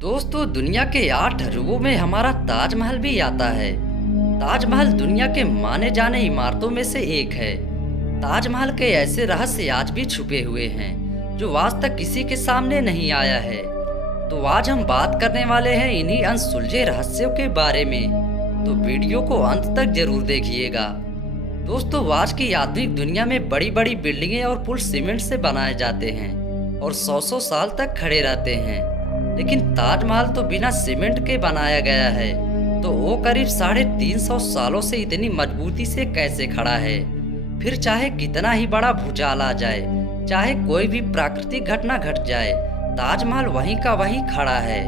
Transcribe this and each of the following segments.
दोस्तों, दुनिया के 8 अजूबों में हमारा ताजमहल भी आता है। ताजमहल दुनिया के माने जाने इमारतों में से एक है। ताजमहल के ऐसे रहस्य आज भी छुपे हुए हैं जो आज तक किसी के सामने नहीं आया है। तो आज हम बात करने वाले हैं इन्हीं अनसुलझे रहस्यों के बारे में। तो वीडियो को अंत तक जरूर देखिएगा। दोस्तों, आज की आधुनिक दुनिया में बड़ी बड़ी बिल्डिंगें और पुल सीमेंट से बनाए जाते हैं और 100 साल तक खड़े रहते हैं, लेकिन ताजमहल तो बिना सीमेंट के बनाया गया है। तो वो करीब 350 सालों से इतनी मजबूती से कैसे खड़ा है? फिर चाहे कितना ही बड़ा भूचाल आ जाए, चाहे कोई भी प्राकृतिक घटना घट जाए, ताजमहल वहीं का वहीं खड़ा है।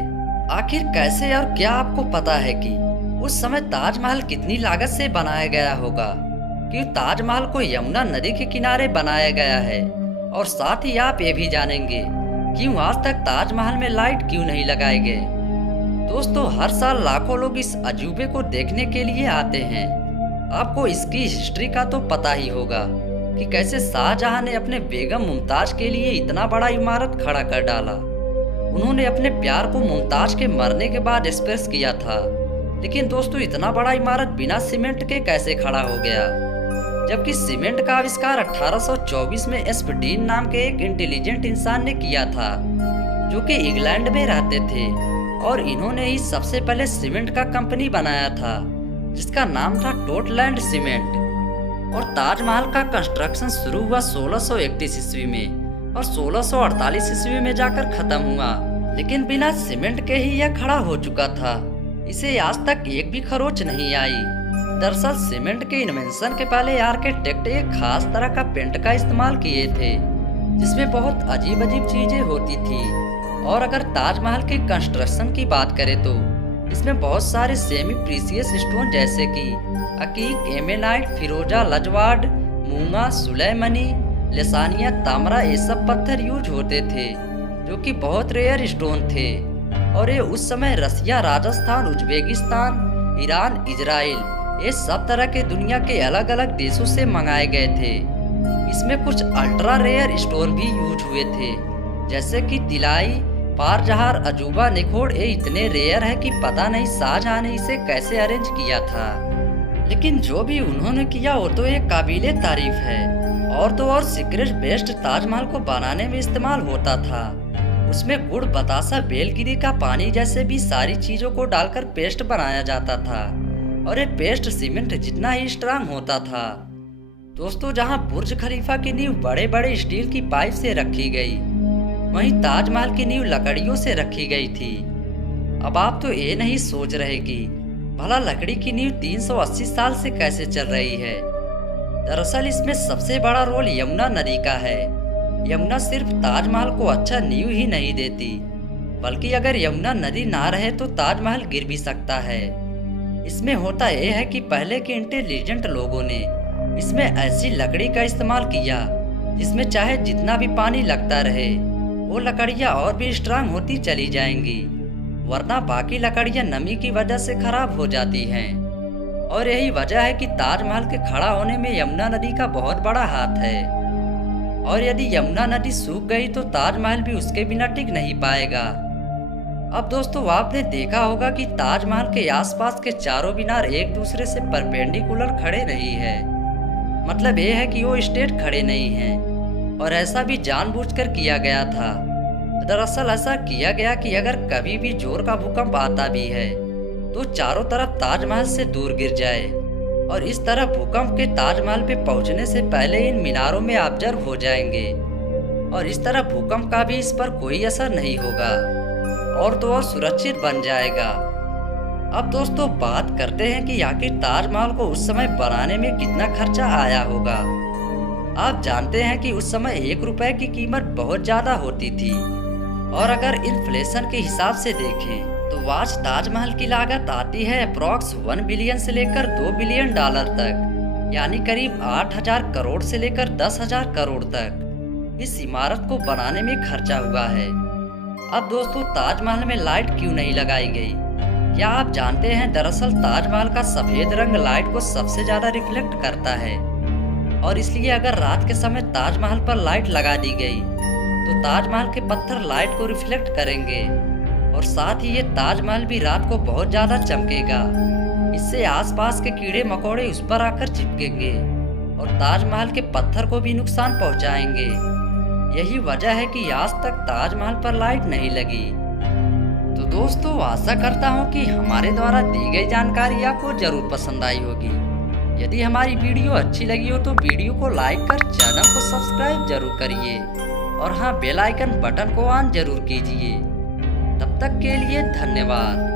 आखिर कैसे और क्या आपको पता है कि उस समय ताजमहल कितनी लागत से बनाया गया होगा? क्यों ताजमहल को यमुना नदी के किनारे बनाया गया है? और साथ ही आप ये भी जानेंगे क्यों आज तक ताजमहल में लाइट क्यों नहीं लगाए गए। दोस्तों, हर साल लाखों लोग इस अजूबे को देखने के लिए आते हैं। आपको इसकी हिस्ट्री का तो पता ही होगा कि कैसे शाहजहां ने अपने बेगम मुमताज के लिए इतना बड़ा इमारत खड़ा कर डाला। उन्होंने अपने प्यार को मुमताज के मरने के बाद एक्सप्रेस किया था, लेकिन दोस्तों इतना बड़ा इमारत बिना सीमेंट के कैसे खड़ा हो गया? जबकि सीमेंट का आविष्कार 1824 में एस्पडीन नाम के एक इंटेलिजेंट इंसान ने किया था, जो कि इंग्लैंड में रहते थे, और इन्होंने ही सबसे पहले सीमेंट का कंपनी बनाया था जिसका नाम था टोटलैंड सीमेंट। और ताजमहल का कंस्ट्रक्शन शुरू हुआ 1631 ईस्वी में और 1648 ईस्वी में जाकर खत्म हुआ, लेकिन बिना सीमेंट के ही यह खड़ा हो चुका था। इसे आज तक एक भी खरोच नहीं आई। दरअसल सीमेंट के इन्वेंशन के पहले आर्किटेक्ट एक खास तरह का पेंट का इस्तेमाल किए थे, जिसमें बहुत अजीब अजीब चीजें होती थी। और अगर ताजमहल के कंस्ट्रक्शन की बात करें तो इसमें बहुत सारे सेमी प्रीसियस स्टोन जैसे कि अकीक, एमेनाइट, फिरोजा, लजवाड़, मूंगा, सुलेमनी, लेसानिया, तामरा, ये सब पत्थर यूज होते थे, जो कि बहुत रेयर स्टोन थे। और ये उस समय रसिया, राजस्थान, उज्बेकिस्तान, ईरान, इजराइल, ये सब तरह के दुनिया के अलग अलग देशों से मंगाए गए थे। इसमें कुछ अल्ट्रा रेयर स्टोन भी यूज हुए थे, जैसे कि तिलाई, पारजहार, अजूबा, निखोड़। ये इतने रेयर है कि पता नहीं शाहजहां ने इसे कैसे अरेंज किया था। लेकिन जो भी उन्होंने किया वो तो एक काबिले तारीफ है। और तो और सीक्रेट पेस्ट ताजमहल को बनाने में इस्तेमाल होता था। उसमें गुड़, बतासा, बेलगिरी का पानी जैसे भी सारी चीजों को डालकर पेस्ट बनाया जाता था, और ये पेस्ट सीमेंट जितना ही स्ट्रांग होता था। दोस्तों, जहां बुर्ज खलीफा की नींव बड़े बड़े स्टील की पाइप से रखी गई, वहीं ताजमहल की नींव लकड़ियों से रखी गई थी। अब आप तो ये नहीं सोच रहे कि भला लकड़ी की नींव 380 साल से कैसे चल रही है। दरअसल इसमें सबसे बड़ा रोल यमुना नदी का है। यमुना सिर्फ ताजमहल को अच्छा नींव ही नहीं देती, बल्कि अगर यमुना नदी ना रहे तो ताजमहल गिर भी सकता है। इसमें होता यह है कि पहले के इंटेलिजेंट लोगों ने इसमें ऐसी लकड़ी का इस्तेमाल किया जिसमें चाहे जितना भी पानी लगता रहे, वो लकड़ियाँ और भी स्ट्रांग होती चली जाएंगी, वरना बाकी लकड़ियाँ नमी की वजह से खराब हो जाती हैं। और यही वजह है कि ताजमहल के खड़ा होने में यमुना नदी का बहुत बड़ा हाथ है। और यदि यमुना नदी सूख गई तो ताजमहल भी उसके बिना टिक नहीं पाएगा। अब दोस्तों, आपने देखा होगा कि ताजमहल के आसपास के चारों मीनार एक दूसरे से परपेंडिकुलर खड़े नहीं है। मतलब ये है कि वो स्ट्रेट खड़े नहीं हैं, और ऐसा भी जानबूझकर किया गया था। दरअसल ऐसा किया गया कि अगर कभी भी जोर का भूकंप आता भी है तो चारों तरफ ताजमहल से दूर गिर जाए, और इस तरह भूकंप के ताजमहल पे पहुंचने से पहले इन मीनारों में ऑब्जर्व हो जाएंगे, और इस तरह भूकंप का भी इस पर कोई असर नहीं होगा, और तो और सुरक्षित बन जाएगा। अब दोस्तों, बात करते हैं कि आखिर ताजमहल को उस समय बनाने में कितना खर्चा आया होगा। आप जानते हैं कि उस समय 1 रुपए की कीमत बहुत ज्यादा होती थी, और अगर इन्फ्लेशन के हिसाब से देखें तो आज ताजमहल की लागत आती है अप्रॉक्स 1 बिलियन से लेकर 2 बिलियन डॉलर तक, यानी करीब 8,000 करोड़ से लेकर 10,000 करोड़ तक इस इमारत को बनाने में खर्चा हुआ है। अब दोस्तों, ताजमहल में लाइट क्यों नहीं लगाई गई? क्या आप जानते हैं दरअसल ताजमहल का सफेद रंग लाइट को सबसे ज्यादा रिफ्लेक्ट करता है, और इसलिए अगर रात के समय ताजमहल पर लाइट लगा दी गई तो ताजमहल के पत्थर लाइट को रिफ्लेक्ट करेंगे और और साथ ही ये ताजमहल भी रात को बहुत ज्यादा चमकेगा। इससे आसपास के कीड़े मकोड़े उस पर आकर चिपकेंगे और ताजमहल के पत्थर को भी नुकसान पहुंचाएंगे। यही वजह है कि आज तक ताजमहल पर लाइट नहीं लगी। तो दोस्तों, आशा करता हूं कि हमारे द्वारा दी गई जानकारी आपको जरूर पसंद आई होगी। यदि हमारी वीडियो अच्छी लगी हो तो वीडियो को लाइक कर चैनल को सब्सक्राइब जरूर करिए और हाँ, बेल आइकन बटन को ऑन जरूर कीजिए। तब तक के लिए धन्यवाद।